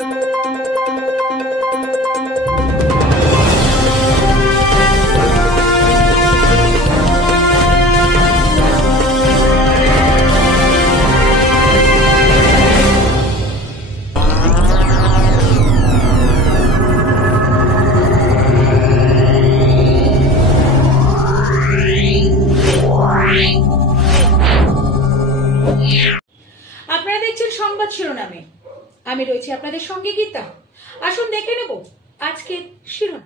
আপনারা দেখছেন সংবাদ শিরোনামে, আমি রয়েছি আপনাদের সঙ্গে গীতা। আসুন দেখে নেব আজকে শিরোনাম।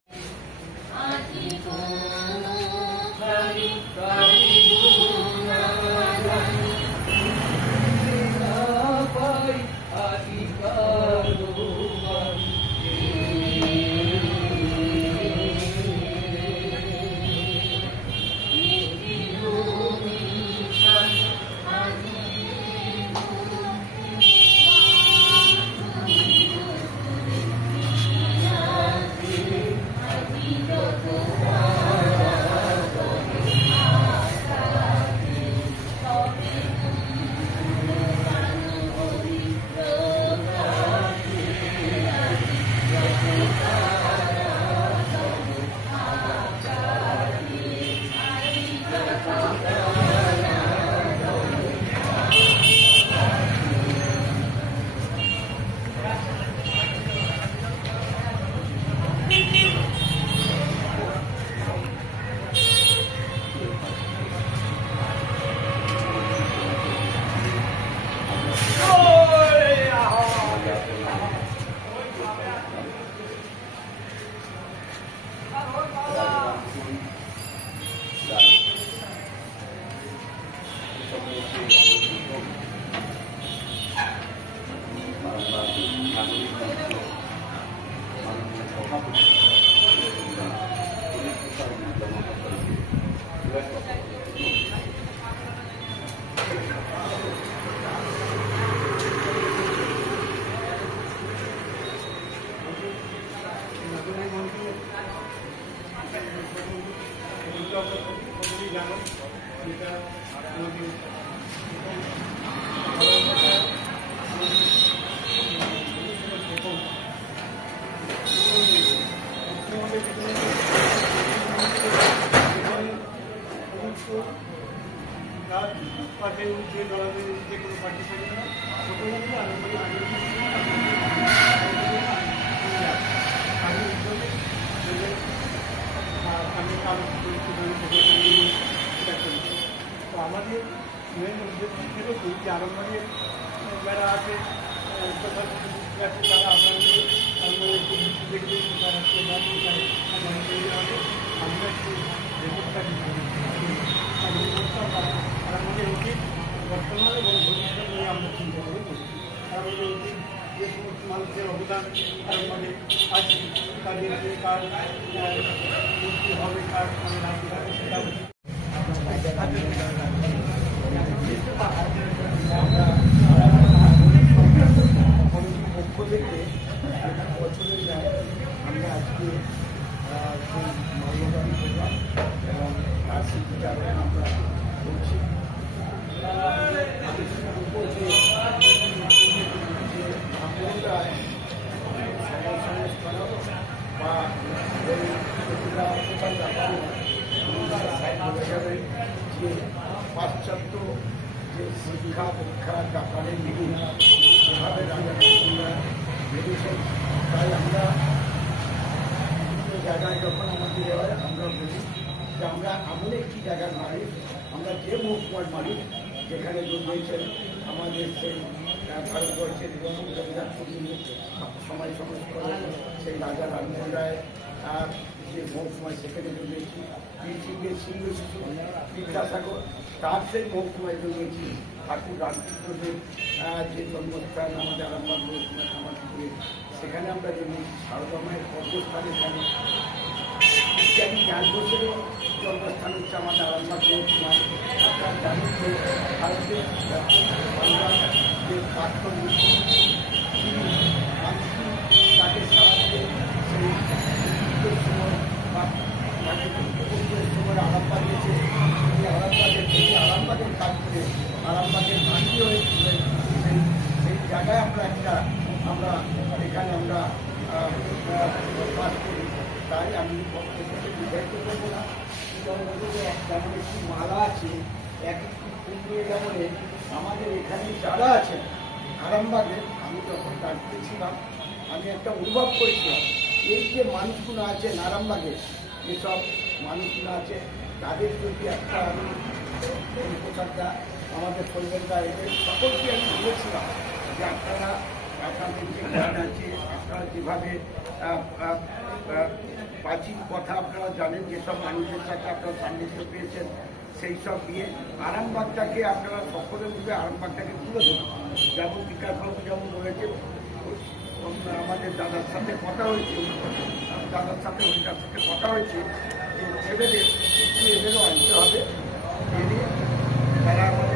আমাদের মেন উদ্দেশ্য ছিল যে আরম্ভে যারা আছে তারা আমরা আমাদের উচিত বর্তমান এবং ভবিষ্যৎ নিয়ে আমরা চিন্তা করে বসি। আমাদের উচিত যে সমস্ত মানুষের অবদান আরম্ভে আছে তাদের যে কাজ মুক্তি হবে কাজ সেটা পক্ষ থেকে বছরের যায় আমরা আজকে মাল্যদান করলাম এবং তার স্বীকৃতি আমরা করছি। আপনারা সমাজ সংস্কার বা যে পাশ্চাত্য যে শিক্ষা দীক্ষার ব্যাপারে যেভাবে রাজা ভেবেছেন, তাই আমরা বিভিন্ন জায়গায় যখন আমাদের হয় আমরা বলি যে আমরা এমন একটি জায়গার মালিক, আমরা যে মহকুমার মালিক যেখানে জন্মেছেন আমাদের সেই ভারতবর্ষের সমাজ সংস্কার সেই রাজা রামমোহন রায় যে মহকুমায় সেখানে জন্মেছি, পৃথিবীর সিংহ শিশু বিদ্যাসাগর তার সেই মহকুমায় জন্মেছি, ঠাকুর রামকৃষ্ণদেব যে জন্মস্থান আমাদের আরামবাগ মহকুমায় কামারপুকুরে সেখানে আমরা জন্মেছি, সারদামায়ের কর্মস্থান এখানে ইত্যাদি 4 বছরের জন্মস্থান হচ্ছে আমাদের আরামবাগ মহকুমায়। আপনার জানেন যে ভারতের বাংলার যে প্রাক্তন তাকে সারাতে সেই সময় বা তাকে সময় আরামবাগ গেছে, সেই আরামবাগের থেকে আরামবাগের কাজ করে আরামবাগের মাটি হয়েছিলেন। সেই জায়গায় আমরা একটা আমরা এখানে আমরা বাস করি। তাই আমি বিবাহিত করবো না। যেমন একটি মালা আছে, এক একটি ফুল নিয়ে যেমন আমাদের এখানে যারা আছেন আরামবাগে, আমি যখন দাঁড়িয়েছিলাম আমি একটা অনুভব করেছিলাম, এই যে মানুষগুলো আছেন আরামবাগে, যেসব মানুষগুলো আছে তাদের প্রতি একটা আমি পোশাকটা আমাদের পরিবারটা এদের সকলকে আমি বলেছিলাম যে আপনারা আপনাদের যে জ্ঞান আছে, আপনারা যেভাবে প্রাচীন কথা আপনারা জানেন, যেসব মানুষের সাথে আপনারা সান্নিধ্য পেয়েছেন, সেই সব দিয়ে আরামবাগটাকে আপনারা সকলের মধ্যে আরামবাগটাকে তুলে ধরুন। যেমন বিকাশবাবু যেমন রয়েছে, আমাদের দাদার সাথে কথা হয়েছে, দাদার সাথে হরিদার সাথে কথা হয়েছে যে ছেলেদের একটু এদেরও আনতে হবে, এনে তারা আমাদের